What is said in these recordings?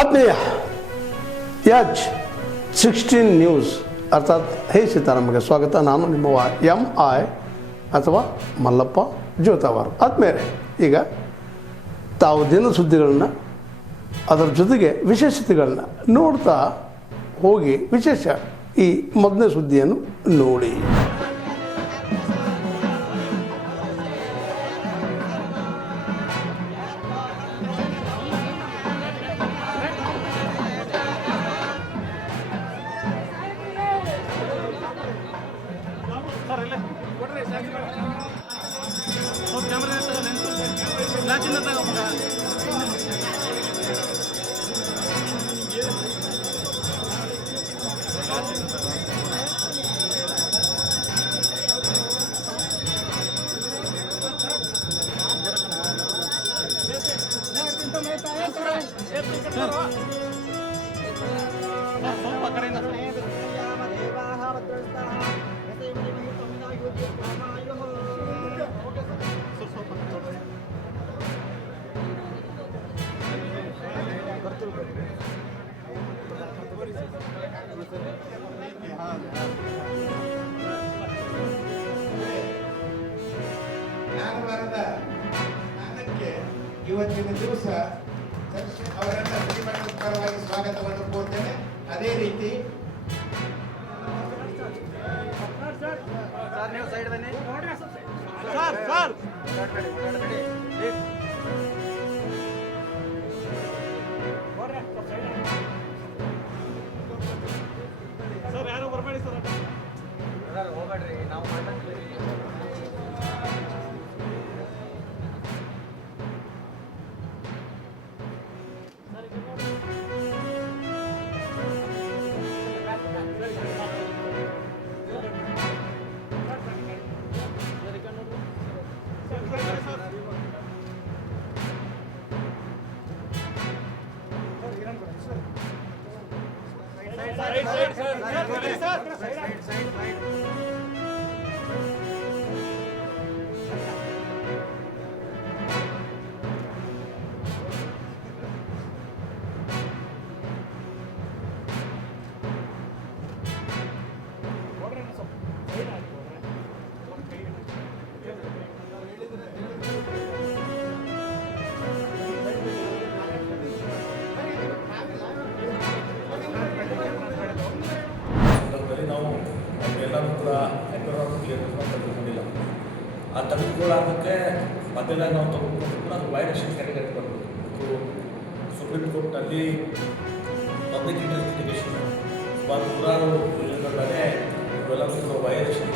ಆತ್ಮೀಯ H16 news ಅರ್ಥಾತ್ ಹೇ ಸೀತಾರಾಮಗೆ ಸ್ವಾಗತ. ನಾನು ನಿಮ್ಮ MI ಅಥವಾ ಮಲ್ಲಪ್ಪ ಜೋತಾವಾರು. ಆದ್ಮೇಲೆ ಈಗ ತಾವು ದಿನ ಸುದ್ದಿಗಳನ್ನ ಅದರ ಜೊತೆಗೆ ವಿಶೇಷತೆಗಳನ್ನ ನೋಡ್ತಾ ಹೋಗಿ ವಿಶೇಷ ಈ ಮೊದಲನೇ ಸುದ್ದಿಯನ್ನು ನೋಡಿ. ಇವತ್ತಿನ ದಿವಸ ಅವರನ್ನ ಪ್ರತಿಭಟನಾತ್ಮಕವಾಗಿ ಸ್ವಾಗತವನ್ನು ಕೋರ್ತೇನೆ. ಅದೇ ರೀತಿ ಹೋಗ್ಬೇಡ್ರಿ, ನಾವು ಎಲ್ಲರೂ ಕೂಡ ಎನ್ವಿರಾನ್ಮೆಂಟ್ ತೆಗೆದುಕೊಂಡಿಲ್ಲ. ಆ ತೆಗೆದುಕೊಳ್ಳೋದಕ್ಕೆ ಮಧ್ಯದಲ್ಲಿ ನಾವು ತೆಗೆದುಕೊಂಡು ಕೂಡ ಅದು ವೈಲೇಷನ್ ಕ್ಯಾಟಗರಿ ಬರಬೇಕು. ಸುಪ್ರೀಂ ಕೋರ್ಟ್ನಲ್ಲಿ ಪಬ್ಲಿಕ್ ಇಂಟ್ರೆಸ್ಟ್ ಲಿಟಿಗೇಷನ್ ಸುಮಾರು 100 ಯೋಜನೆಗಳೇ ಇವೆಲ್ಲರೂ ಕೂಡ ವೈಲೇಷನ್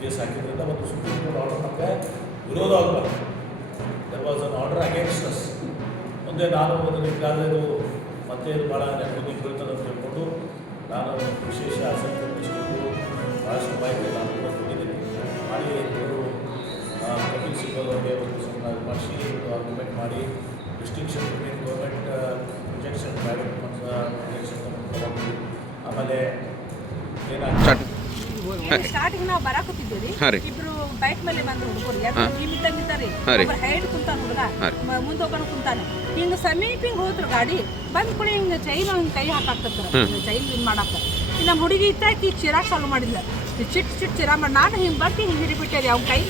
ಕೇಸ್ ಹಾಕಿದ್ರಿಂದ ಮತ್ತು ಸುಪ್ರೀಂ ಕೋರ್ಟ್ ಆರ್ಡರ್ ನಮಗೆ ವಿರೋಧ ಆಗಬಾರ್ದು. There was an order against us. ಮುಂದೆ ನಾನು ಇದು ಮತ್ತೆ ಇದು ಭಾಳ ನೆನಪು ಬೀಳ್ತದೆ ಅಂತ ಹೇಳ್ಕೊಂಡು ನಾನು ವಿಶೇಷ ಆಸಕ್ತಿ ವಹಿಸಿಕೊಂಡು ಭಾಳಷ್ಟು ಮಾಹಿತಿ ನಾನು ಕೂಡ ಕೊಟ್ಟಿದ್ದೀನಿ. ಮಾಡಿ ಇವರು ಕಪಿಲ್ ಸಿಬಲ್ ಅವರಿಗೆ ಒಂದು ಸೆಮಿನಾರ್ ಮಾಡಿಸಿ ಆರ್ಗ್ಯುಮೆಂಟ್ ಮಾಡಿ distinction between government projects and private projects ತಗೊಂಡು ಆಮೇಲೆ ಏನಾಗ್ತದೆ ಸ್ಟಾರ್ಟಿಂಗ್ ನಾವು ಬರಾಕತ್ತಿದ್ದೀವಿ. ಇಬ್ರು ಬೈಕ್ ಮೇಲೆ ಬಂದ್ರು ಹುಡುಗರು ಹೈಟ್ ಕುಂತಾನ ಹುಡುಗ ಮುಂದೆ ಹೋಗೋಣ ಕುಂತಾನ. ಹಿಂಗ ಸಮೀಪ ಹಿಂಗ್ ಹೋದ್ರು ಗಾಡಿ ಬಂದ್ ಕೂಡ ಹಿಂಗ ಚೈನ್ ಹಿಂಗ್ ಕೈ ಹಾಕಾಕ್ತಾರ ಚೈನ್ ಹಿಂಗ್ ಮಾಡಾಕ. ನಮ್ಮ ಹುಡುಗಿ ಇತ್ತಾಕಿ ಚಿರಾ ಚಾಲು ಮಾಡಿಲ್ಲ, ಚಿಟ್ ಚಿಟ್ ಚಿರಾ ಮಾಡಿ ನಾನು ಹಿಂಗ್ ಬರ್ತಿ ಹಿಂಗ್ ಹಿಡಿಬಿಟ್ಟೆ. ಅವ್ನ ಕೈ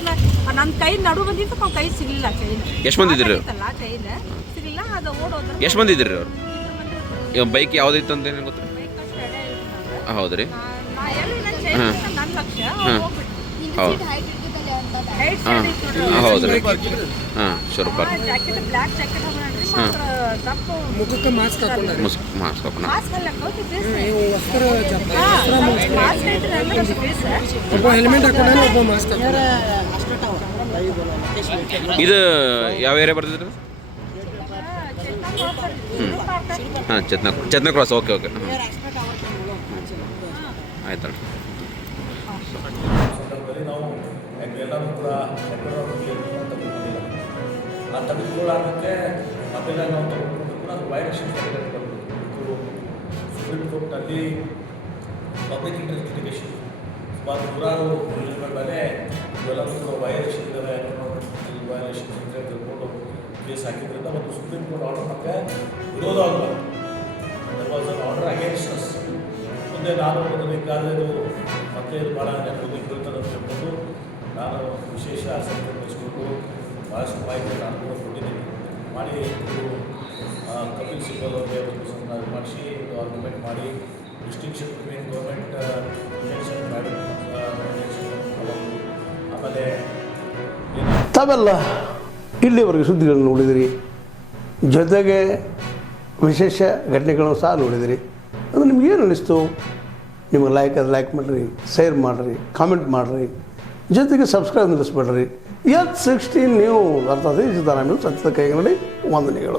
ನನ್ನ ಕೈ ನಡು ಬಂದಿತ್ತು, ಅವ್ನ ಕೈ ಸಿಗ್ಲಿಲ್ಲ. ಚೈನ್ ಎಷ್ಟು ಬಂದಿದ್ರಿ? ಚೈನ್ ಸಿಗ್ಲಿಲ್ಲ, ಅದು ಓಡೋದ್ರ. ಎಷ್ಟು ಬಂದಿದ್ರಿ ಅವ್ರು? ಬೈಕ್ ಯಾವ್ದಿತ್ತು ಅಂತ ಏನು ಗೊತ್ತಾ? ಹೌದ್ರಿ. ನನ್ನ ಲಕ್ಷ್ಯ ಹೌದ್ರಿ. ಹಾಂ ಶುರು ಜಾಕೆಟ್ ಬ್ಲ್ಯಾಕ್ ಜಾಕೆಟ್ ಮುಖಕ್ಕೆ ಮಾಸ್ಕ್ ಹಾಕೊಂಡ್ರೆ ಮಾಸ್ಕ್ ಹಾಕೋಣ. ಒಬ್ಬ ಹೆಲ್ಮೆಟ್ ಹಾಕೊಂಡ್ರೆ ಒಬ್ಬ ಮಾಸ್ಕ್ ಹಾಕೊಂಡ್ರೆ. ಇದು ಯಾವ ಏರಿಯಾ ಬರ್ತಿದ್ರಿ? ಹಾಂ ಚತ್ನ ಕ್ರಾಸ್. ಓಕೆ ಓಕೆ ಆಯ್ತಲ್ಲ. ಸಂದರ್ಭದಲ್ಲಿ ನಾವು ಎಲ್ಲರೂ ಕೂಡ ತೆಗೆದುಕೊಂಡಿಲ್ಲ. ಆ ತೆಗೆದುಕೊಳ್ಳೋದಕ್ಕೆ ಮಧ್ಯದಲ್ಲಿ ನಾವು ತೆಗೆದುಕೊಂಡು ಕೂಡ ಅದು ವೈಲೇಷನ್ ಕ್ಯಾಟಗರಿ ಬರಬೇಕು. ಸುಪ್ರೀಂ ಕೋರ್ಟ್ನಲ್ಲಿ ಪಬ್ಲಿಕ್ ಇಂಟ್ರೆಸ್ಟ್ ಲಿಟಿಗೇಷನ್ ಸುಮಾರು 100 ಯೋಜನೆಗಳ ಮೇಲೆ ಇವೆಲ್ಲರೂ ಕೂಡ ವೈಲೇಷನ್ ಇದ್ದಾವೆ. ವೈಲೇಷನ್ ಅಂತ ತಿಳ್ಕೊಂಡು ಕೇಸ್ ಹಾಕಿದ್ರಿಂದ ಮತ್ತು ಸುಪ್ರೀಂ ಕೋರ್ಟ್ ಆರ್ಡರ್ ನಮಗೆ ವಿರೋಧ ಆಗಬಾರ್ದು. There was an order against us. ಮುಂದೆ ನಾನು ಅದನ್ನು ಕಾಲೇಜು ಮತ್ತೆ ಇದು ಭಾಳ ನೆನಪು ಬೀಳ್ತದೆ ಅಂತ ಹೇಳ್ಬೋದು. ನಾನು ವಿಶೇಷ ಆಸಕ್ತಿ ವಹಿಸ್ಕೊಂಡು ಭಾಳಷ್ಟು ಮಾಹಿತಿ ನಾನು ಕೂಡ ಕೊಟ್ಟಿದ್ದೀನಿ. ಮಾಡಿ ಇದು ಕಪಿಲ್ ಸಿಬ್ಬಲ್ ಅವ್ರಿಗೆ ಒಂದು ಮಾಡಿಸಿ ಒಂದು ಆರ್ಗ್ಯುಮೆಂಟ್ ಮಾಡಿ distinction between government protection private protection ಆಮೇಲೆ ತಾವೆಲ್ಲ ಇಲ್ಲಿವರೆಗೆ ಸುದ್ದಿಗಳನ್ನು ನೋಡಿದಿರಿ, ಜೊತೆಗೆ ವಿಶೇಷ ಘಟನೆಗಳನ್ನು ಸಹ ನೋಡಿದಿರಿ. ಅದು ನಿಮ್ಗೇನು ಅನ್ನಿಸ್ತು? ನಿಮಗೆ ಲೈಕ್ ಮಾಡಿರಿ, ಶೇರ್ ಮಾಡಿರಿ, ಕಾಮೆಂಟ್ ಮಾಡಿರಿ, ಜೊತೆಗೆ ಸಬ್ಸ್ಕ್ರೈಬ್ ನಿಲ್ಲಿಸ್ಬೇಡ್ರಿ. H16 ನ್ಯೂಸ್ ಅರ್ಥಾತ್ ಈ ಸಿದ್ದರಾಮಯ್ಯ ಸತ್ಯದ ಕೈಗನ್ನಡಿ ವಂದನೆಗಳು.